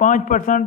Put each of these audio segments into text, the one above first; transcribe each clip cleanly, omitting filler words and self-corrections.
5%,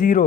0,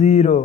0.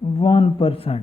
1%.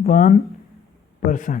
1%.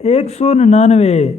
199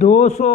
200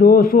200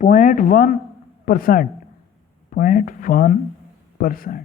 0.1%، 0.1%.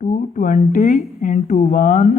220 into 1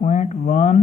0.1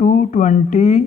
220،